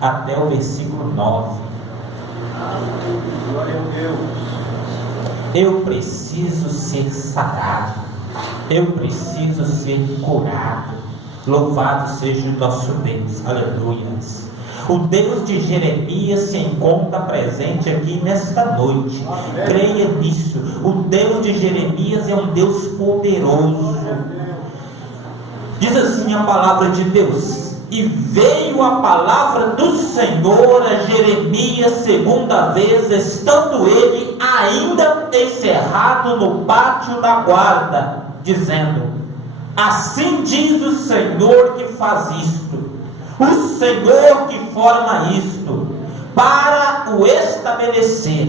até o versículo 9. Glória a Deus. Eu preciso ser sarado, eu preciso ser curado. Louvado seja o nosso Deus, aleluia. O Deus de Jeremias se encontra presente aqui nesta noite. Amém. Creia nisso. O Deus de Jeremias é um Deus poderoso. Diz assim a palavra de Deus: e veio a palavra do Senhor a Jeremias segunda vez, estando ele ainda encerrado no pátio da guarda, dizendo: assim diz o Senhor que faz isto, o Senhor que forma isto, para o estabelecer.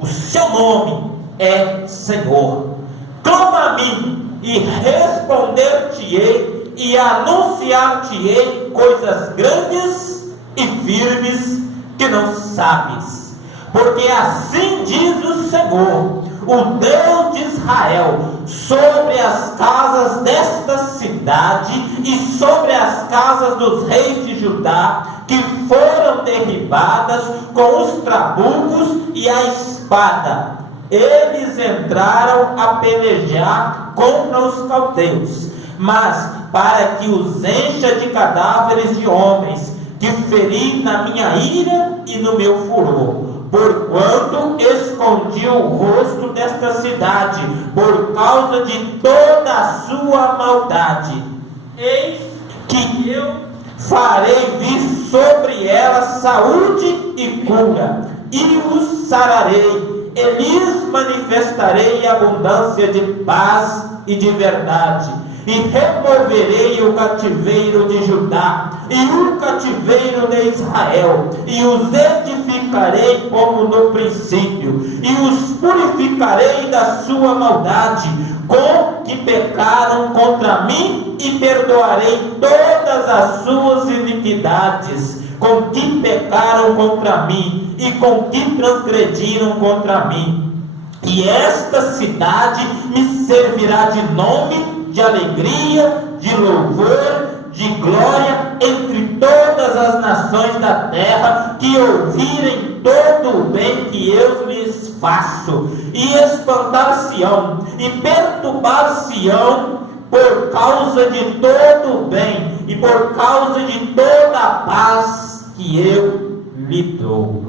O seu nome é Senhor. Clama a mim e responder-te-ei, e anunciar-te-ei coisas grandes e firmes que não sabes. Porque assim diz o Senhor, o Deus de Israel, sobre as casas desta cidade e sobre as casas dos reis de Judá, que foram derribadas com os trabucos e a espada. Eles entraram a pelejar contra os caldeus, mas para que os encha de cadáveres de homens, que feri na minha ira e no meu furor, porquanto escondi o rosto desta cidade, por causa de toda a sua maldade. Eis que eu farei vir sobre ela saúde e cura, e os sararei, e lhes manifestarei abundância de paz e de verdade, e removerei o cativeiro de Judá e o cativeiro de Israel, e os edificarei como no princípio, e os purificarei da sua maldade, com que pecaram contra mim, e perdoarei todas as suas iniquidades, com que pecaram contra mim, e com que transgrediram contra mim. E esta cidade me servirá de nome, de alegria, de louvor, de glória entre todas as nações da terra, que ouvirem todo o bem que eu lhes faço, e espantar-se-ão, e perturbar-se-ão por causa de todo o bem, e por causa de toda a paz que eu lhe dou.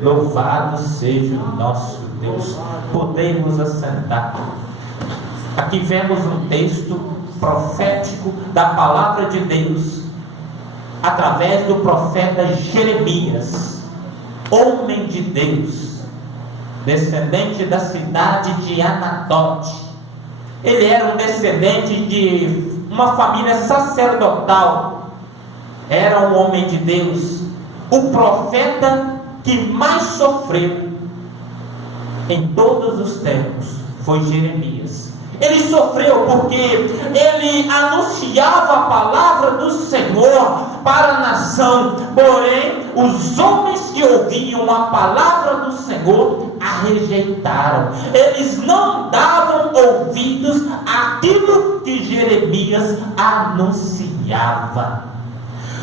Louvado seja o nosso Deus. Podemos assentar. Aqui vemos um texto profético da palavra de Deus, através do profeta Jeremias, homem de Deus, descendente da cidade de Anatote. Ele era um descendente de uma família sacerdotal, era um homem de Deus, o profeta que mais sofreu em todos os tempos foi Jeremias. Ele sofreu porque ele anunciava a palavra do Senhor para a nação, porém os homens que ouviam a palavra do Senhor a rejeitaram. Eles não davam ouvidos àquilo que Jeremias anunciava.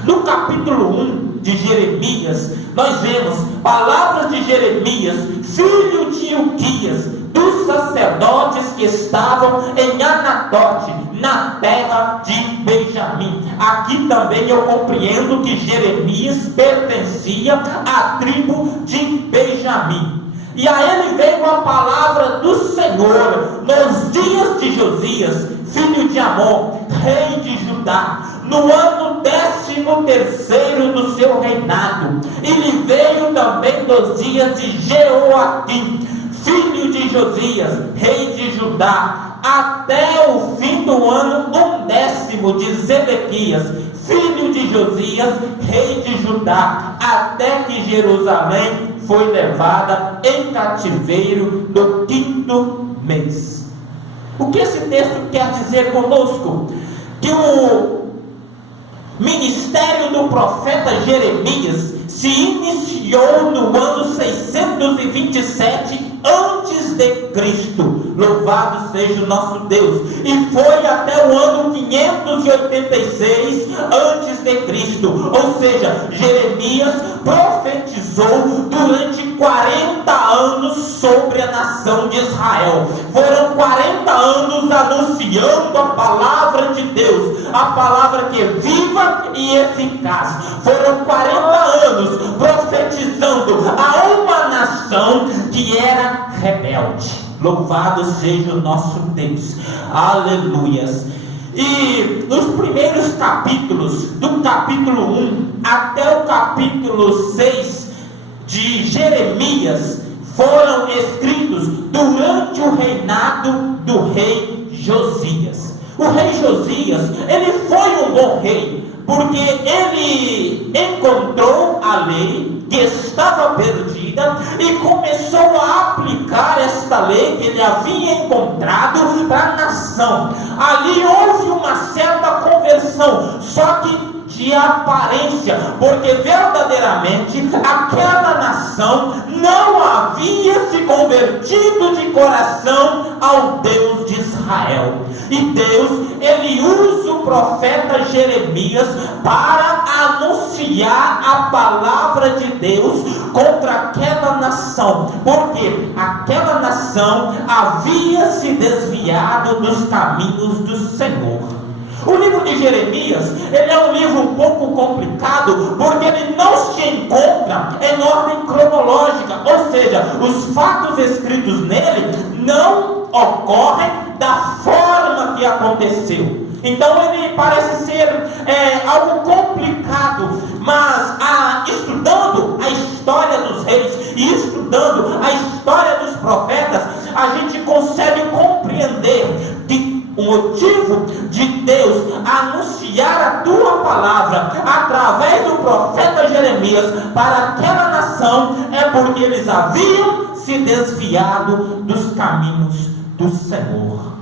No capítulo 1 de Jeremias, nós vemos palavras de Jeremias, filho de Ilquias, dos sacerdotes que estavam em Anatote, na terra de Benjamim. Aqui também eu compreendo que Jeremias pertencia à tribo de Benjamim. E a ele veio a palavra do Senhor nos dias de Josias, filho de Amon, rei de Judá, no ano 13º do seu reinado. Ele veio também nos dias de Jeoaquim, filho de Josias, rei de Judá, até o fim do ano 10º de Zedequias, filho de Josias, rei de Judá, até que Jerusalém foi levada em cativeiro no 5º mês. O que esse texto quer dizer conosco? Que o ministério do profeta Jeremias se iniciou no ano 627 antes de Cristo. Louvado seja o nosso Deus. E foi até o ano 586 antes de Cristo. Ou seja, Jeremias profetizou durante 40 anos sobre a nação de Israel. Foram 40 anos anunciando a palavra de Deus, a palavra que é viva e eficaz. Foram 40 anos profetizando a uma nação que era rebelde. Louvado seja o nosso Deus. Aleluias. E os primeiros capítulos, do capítulo 1 até o capítulo 6 de Jeremias, foram escritos durante o reinado do rei Josias. O rei Josias, ele foi um bom rei, porque ele encontrou a lei que estava perdida e começou a aplicar esta lei que ele havia encontrado para a nação. Ali houve uma certa conversão, só que de aparência, porque verdadeiramente aquela nação não havia se convertido de coração ao Deus de Israel. E Deus, ele usa o profeta Jeremias para anunciar a palavra de Deus contra aquela nação, porque aquela nação havia se desviado dos caminhos do Senhor. O livro de Jeremias, ele é um livro um pouco complicado, porque ele não se encontra em ordem cronológica, ou seja, os fatos escritos nele não ocorrem da forma que aconteceu. Então ele parece ser algo complicado, mas estudando a história dos reis e estudando a história dos profetas, a gente consegue compreender que o motivo de Deus anunciar a tua palavra através do profeta Jeremias para aquela nação é porque eles haviam se desviado dos caminhos do Senhor.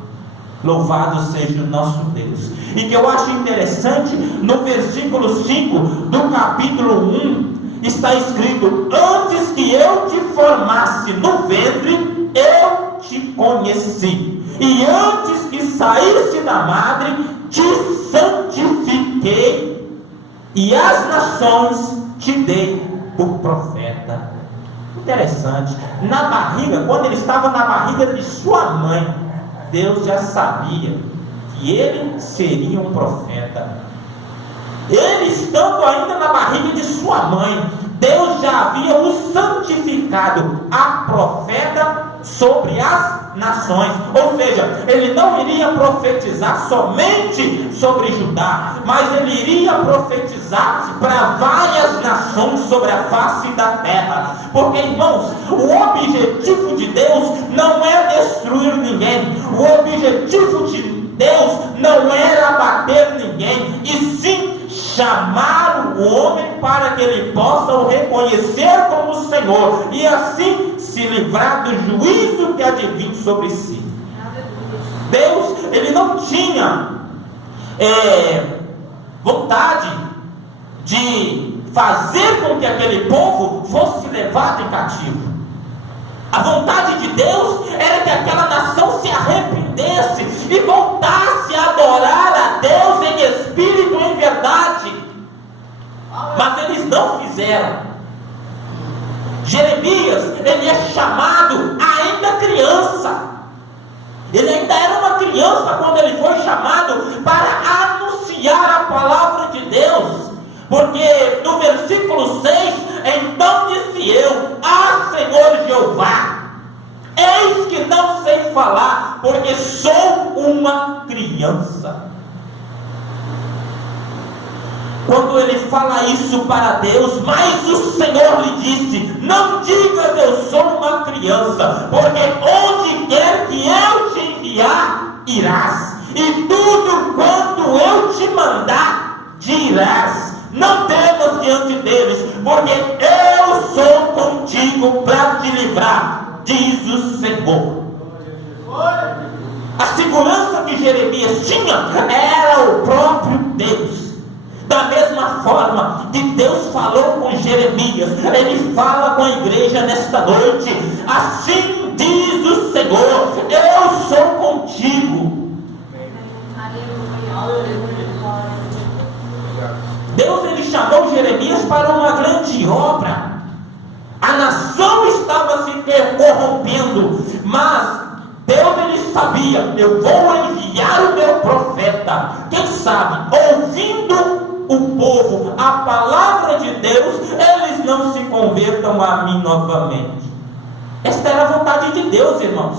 Louvado seja o nosso Deus. E que eu acho interessante, no versículo 5 do capítulo 1, está escrito: antes que eu te formasse no ventre, eu te conheci. E antes que saísse da madre, te santifiquei, e as nações te dei por profeta. Interessante. Na barriga, quando ele estava na barriga de sua mãe, Deus já sabia que ele seria um profeta. Ele estando ainda na barriga de sua mãe, Deus já havia o santificado a profeta sobre as nações. Ou seja, ele não iria profetizar somente sobre Judá, mas ele iria profetizar para várias nações sobre a face da terra. Porque, irmãos, o objetivo de Deus não é destruir ninguém. O objetivo de Deus não era abater ninguém, e sim chamar o homem para que ele possa o reconhecer como Senhor, e assim se livrar do juízo que há de vir sobre si. Deus, ele não tinha vontade de fazer com que aquele povo fosse levado em cativo. A vontade de Deus era que aquela nação se arrependesse e voltasse a adorar a Deus em espírito e em verdade. Mas eles não fizeram. Jeremias, ele é chamado ainda criança. Ele ainda era uma criança quando ele foi chamado para anunciar a palavra de Deus. Porque no versículo 6, então disse eu: Senhor Jeová, eis que não sei falar, porque sou uma criança. Quando ele fala isso para Deus, mas o Senhor lhe disse: não digas eu sou uma criança, porque onde quer que eu te enviar, irás, e tudo quanto eu te mandar, dirás. Não temas diante deles, porque eu sou contigo para te livrar, diz o Senhor. A segurança que Jeremias tinha era o próprio Deus. Da mesma forma que Deus falou com Jeremias, Ele fala com a igreja nesta noite. Assim diz o Senhor: eu sou contigo. Deus, Ele chamou Jeremias para uma grande obra. A nação estava se corrompendo, mas Deus, Ele sabia: eu vou enviar o meu profeta. Quem sabe, ouvindo o povo a palavra de Deus, eles não se convertam a mim novamente. Esta era a vontade de Deus, irmãos,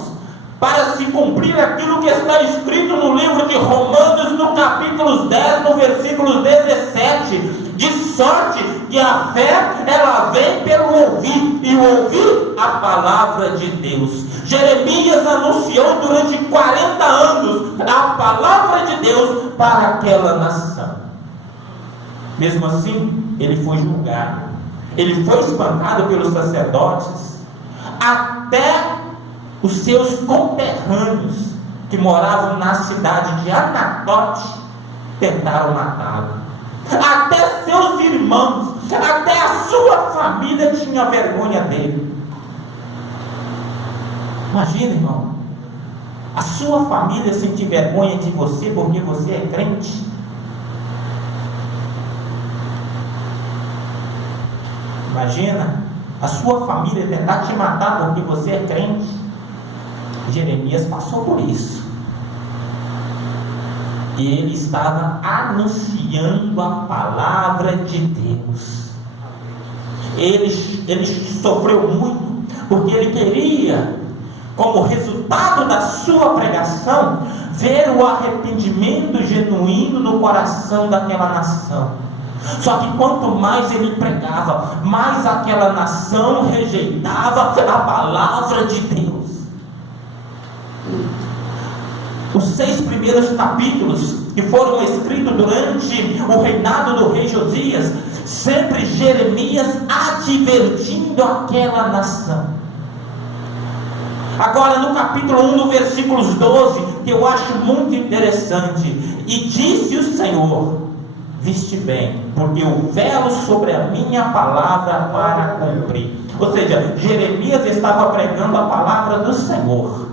para se cumprir aquilo que está escrito no livro de Romanos, no capítulo 10, no versículo 17, de sorte que a fé, ela vem pelo ouvir, e ouvir a palavra de Deus. Jeremias anunciou durante 40 anos a palavra de Deus para aquela nação. Mesmo assim, ele foi julgado, ele foi espancado pelos sacerdotes, até os seus conterrâneos que moravam na cidade de Anatote tentaram matá-lo. Até seus irmãos, até a sua família tinha vergonha dele. Imagina, irmão, a sua família sentir vergonha de você porque você é crente. Imagina a sua família tentar te matar porque você é crente. Jeremias passou por isso. E ele estava anunciando a palavra de Deus. Ele sofreu muito, porque ele queria, como resultado da sua pregação, ver o arrependimento genuíno no coração daquela nação. Só que quanto mais ele pregava, mais aquela nação rejeitava a palavra de Deus. Os 6 primeiros capítulos que foram escritos durante o reinado do rei Josias, sempre Jeremias advertindo aquela nação. Agora no capítulo 1, no versículos 12, que eu acho muito interessante: e disse o Senhor, viste bem, porque eu velo sobre a minha palavra para cumprir. Ou seja, Jeremias estava pregando a palavra do Senhor.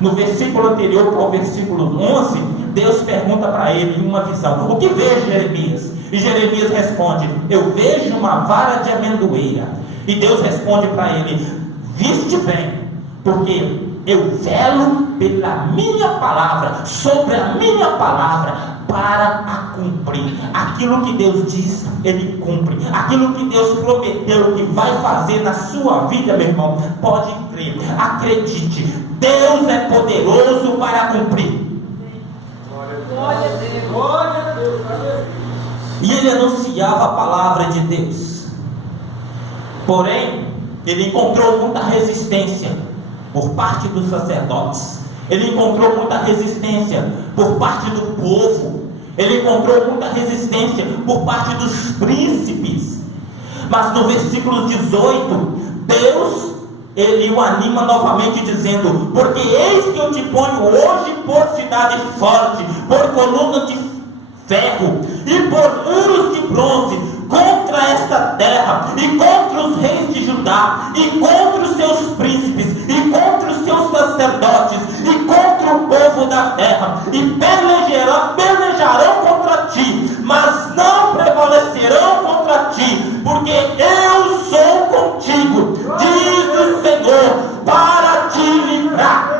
No versículo anterior ao versículo 11, Deus pergunta para ele em uma visão: o que vê, Jeremias? E Jeremias responde: eu vejo uma vara de amendoeira. E Deus responde para ele: viste bem, porque eu velo pela minha palavra, sobre a minha palavra, para a cumprir. Aquilo que Deus diz, Ele cumpre. Aquilo que Deus prometeu que vai fazer na sua vida, meu irmão, pode crer, acredite, Deus é poderoso para cumprir. Glória a Deus, glória a Deus. E ele anunciava a palavra de Deus. Porém, ele encontrou muita resistência por parte dos sacerdotes. Ele encontrou muita resistência por parte do povo. Ele encontrou muita resistência por parte dos príncipes. Mas no versículo 18, Deus, Ele o anima novamente dizendo: porque eis que eu te ponho hoje por cidade forte, por coluna de ferro e por muros de bronze contra esta terra, e contra os reis de Judá, e contra os seus príncipes, e contra os seus sacerdotes, e contra o povo da terra, e pelejarão contra ti, mas não prevalecerão contra ti, porque eu sou contigo, diz o Senhor, para te livrar.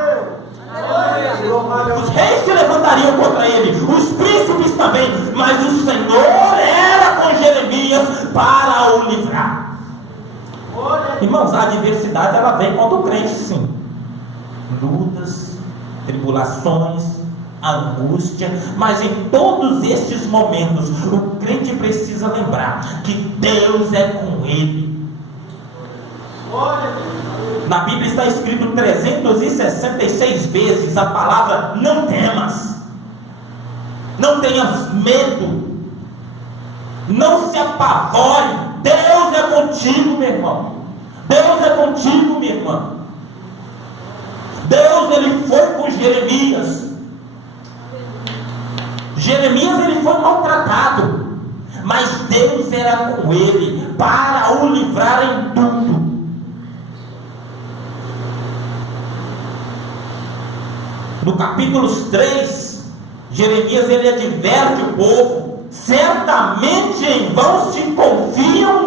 Os reis se levantariam contra ele, os príncipes também, mas o Senhor era com Jeremias para o livrar. Irmãos, a adversidade ela vem quando o crente, sim, lutas, tribulações, angústia, mas em todos estes momentos o crente precisa lembrar que Deus é com ele. Na Bíblia está escrito 366 vezes a palavra não temas, não tenhas medo, não se apavore. Deus é contigo, meu irmão. Deus é contigo, minha irmã. Deus, ele foi com Jeremias. Jeremias, ele foi maltratado. mas Deus era com ele para o livrar em tudo. No capítulo 3, Jeremias ele adverte o povo: certamente em vão se confiam